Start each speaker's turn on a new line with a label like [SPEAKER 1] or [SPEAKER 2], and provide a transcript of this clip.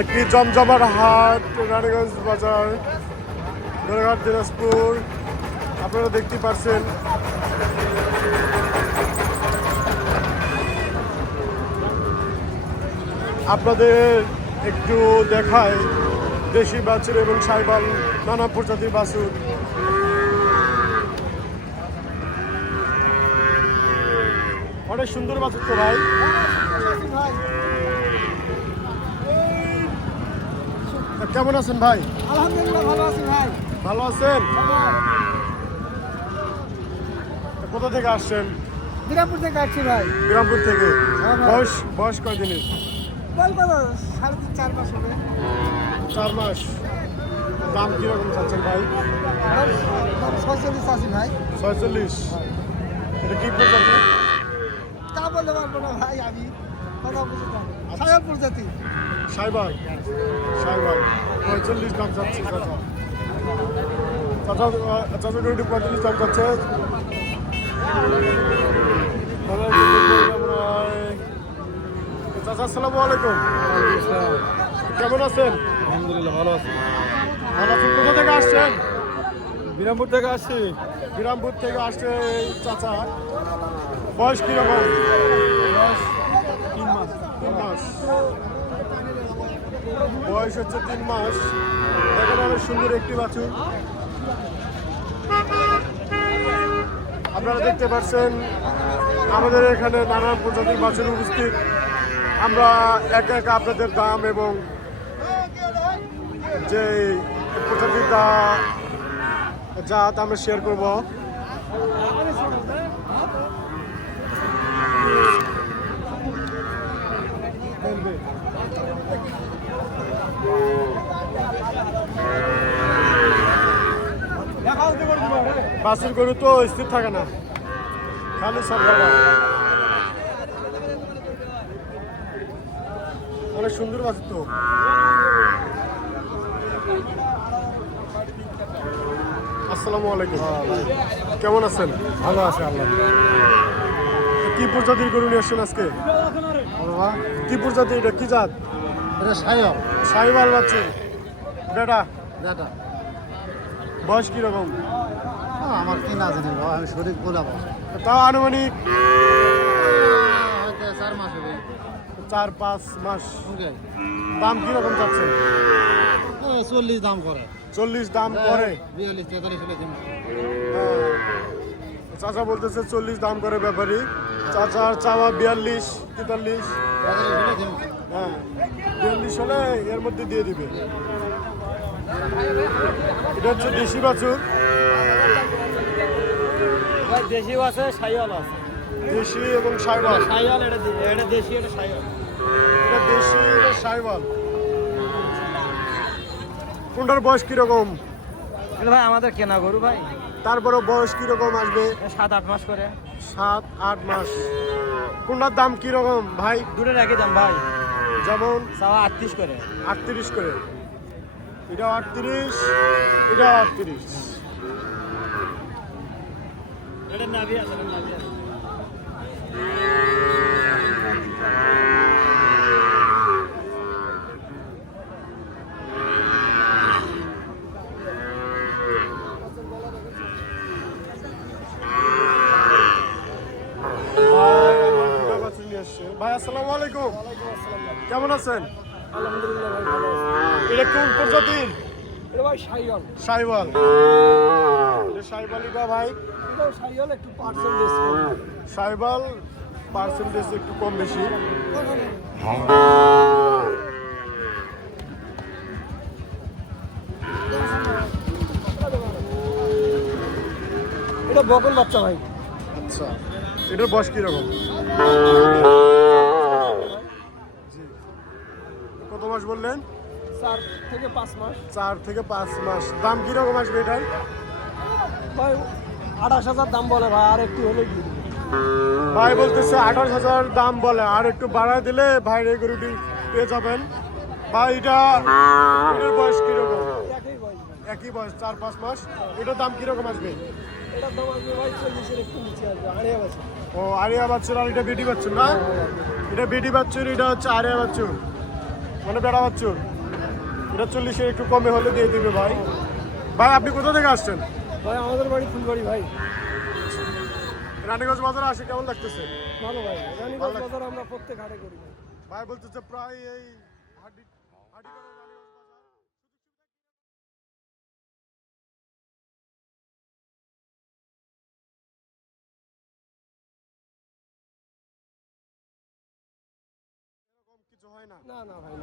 [SPEAKER 1] একটি জমজমার হাট, রানীগঞ্জ বাজার গোলাঘাট দিনাজপুর। আপনারা দেখতে পাচ্ছেন আপনাদের একটু দেখায় দেশি বাছুর এবং সাইবাল নানা প্রজাতির বাছুর। অনেক সুন্দর বাছুর তো ভাই। কেমন আছেন ভাই?
[SPEAKER 2] আলহামদুলিল্লাহ ভালো আছি ভাই।
[SPEAKER 1] ভালো আছেন? কোথা থেকে আসছেন?
[SPEAKER 2] বিরামপুর থেকে আসছি ভাই।
[SPEAKER 1] বিরামপুর থেকে?
[SPEAKER 2] হ্যাঁ।
[SPEAKER 1] বয়স বয়স কয়দিনের
[SPEAKER 2] বল সাড়ে তিন চার মাস হবে।
[SPEAKER 1] চার মাস। দাম কীরকম চাচ্ছেন ভাই?
[SPEAKER 2] ছয়চল্লিশ আছি ভাই।
[SPEAKER 1] ছয়চল্লিশ। এটা কি প্রজাতি?
[SPEAKER 2] তা বলতে পারব না ভাই আমি। কথা বুঝতে সাহেব প্রজাতি।
[SPEAKER 1] Cyber cyber. পঁয়তাল্লিশ দাম যাচ্ছে চাচা চাচা গরুটি পঁয়তাল্লিশ দাম যাচ্ছে। চাচা আসসালামু আলাইকুম। কেমন আছেন?
[SPEAKER 3] আলহামদুলিল্লাহ ভালো আছি।
[SPEAKER 1] ভালো আছেন? কোথা থেকে আসছেন?
[SPEAKER 3] বিরামপুর থেকে আসছি।
[SPEAKER 1] বিরামপুর থেকে আসছে চাচা। বয়স কীরকম? বয়স
[SPEAKER 3] তিন মাস।
[SPEAKER 1] তিন মাস। বয়স হচ্ছে তিন মাস। দেখেন অনেক সুন্দর একটি বাছুর। আপনারা দেখতে পাচ্ছেন, আমাদের এখানে নানান প্রজাতির বাছুর উপস্থিত। আমরা একে একে আপনাদের দাম এবং যে প্রজাতির দা জাত আমরা শেয়ার করব। বাসের গরু তো স্থির থাকে না। খালি সব অনেক সুন্দর বাসের তো। আসসালামু আলাইকুম। কেমন আছেন?
[SPEAKER 3] ভালো আছে আল্লাহ
[SPEAKER 1] কি প্রজাতির গরু নিয়ে আসছেন আজকে? কি প্রজাতি? এটা কি জাত?
[SPEAKER 3] এটা সায়ক
[SPEAKER 1] সাইবাল বাচ্চা। বেটা?
[SPEAKER 3] দাদা
[SPEAKER 1] বয়স কীরকম?
[SPEAKER 3] আমার কি না জানি আমি শরীর গোলাবো
[SPEAKER 1] তাও আনুমানিক?
[SPEAKER 3] চার মাস হবে।
[SPEAKER 1] চার পাঁচ মাস। দাম কীরকম যাচ্ছে
[SPEAKER 3] চল্লিশ দাম করে।
[SPEAKER 1] চল্লিশ দাম করে?
[SPEAKER 3] বিয়াল্লিশ তেতাল্লিশ
[SPEAKER 1] হ্যাঁ। চাচা বলতেছে চল্লিশ দাম করে ব্যাপারী। চাচার চাওয়া বিয়াল্লিশ তেতাল্লিশ। হ্যাঁ। বিয়াল্লিশ হলে এর মধ্যে দিয়ে দিবে। এটা হচ্ছে দেশি বাছুর।
[SPEAKER 2] দেশিও আছে সাইওয়াল আছে।
[SPEAKER 1] দেশি এবং সাইবাল
[SPEAKER 2] সাইওয়াল এটা এটা দেশি এটা সাইওয়াল।
[SPEAKER 1] এটা দেশি এটা সাইবাল কোনটার বয়স কীরকম?
[SPEAKER 2] এটা ভাই আমাদের কেনা গরু ভাই।
[SPEAKER 1] তারপরে বয়স কীরকম আসবে?
[SPEAKER 2] সাত আট মাস করে।
[SPEAKER 1] সাত আট মাস। কোনটার দাম কীরকম ভাই?
[SPEAKER 2] দুটোর একই দাম ভাই।
[SPEAKER 1] যেমন?
[SPEAKER 2] আটত্রিশ করে।
[SPEAKER 1] আটত্রিশ করে। এটা আটত্রিশ এটা আটত্রিশ। ভাই আসসালামু আলাইকুম। কেমন আছেন?
[SPEAKER 2] আলহামদুলিল্লাহ ভাই ভালো আছে।
[SPEAKER 1] এটা কোন প্রজাতির?
[SPEAKER 2] এটা ভাই সাইওয়াল।
[SPEAKER 1] সাইবাল এটা সাইবালিকা ভাই?
[SPEAKER 2] এটা সাইওয়াল একটু পার্সেন্টেজ
[SPEAKER 1] সাইবাল পার্সেন্টেজ একটু কম বেশি।
[SPEAKER 2] এটা বকন বাচ্চা ভাই।
[SPEAKER 1] আচ্ছা। এটার বয়স কীরকম? মাস বললেন?
[SPEAKER 2] চার থেকে পাঁচ মাস।
[SPEAKER 1] চার থেকে পাঁচ মাস। দাম কীরকম আসবে এটার?
[SPEAKER 2] ভাই আঠাশ হাজার দাম বলে ভাই আর একটু হলে কি
[SPEAKER 1] ভাই বলতেছে আঠাশ হাজার দাম বলে আর একটু বাড়ায় দিলে ভাই এই গরুটি পেয়ে যাবেন। ভাই এটা এটার বয়স কীরকম?
[SPEAKER 2] একই
[SPEAKER 1] বয়স চার পাঁচ মাস। এটার দাম কীরকম আসবে? ও আরিয়া বাচ্চুর আর এটা বেটি বাচ্চুর না? এটা বেটি বাচ্চুর এটা হচ্ছে আরিয়া বাচ্চুর। মানে বেড়া বাচ্চুর এটা চল্লিশে একটু কমে হলে দিয়ে দিবে ভাই। ভাই আপনি কোথা থেকে আসছেন?
[SPEAKER 2] ভাই আমাদের বাড়ি ফুলবাড়ি ভাই।
[SPEAKER 1] রানীগঞ্জ বাজারে আসে কেমন লাগতেছে?
[SPEAKER 2] ভালো ভাই রানীগঞ্জ বাজার আমরা প্রত্যেক হাটে করি ভাই।
[SPEAKER 1] বলতেছে প্রায় এই কিছু হয় না।
[SPEAKER 2] না না ভাই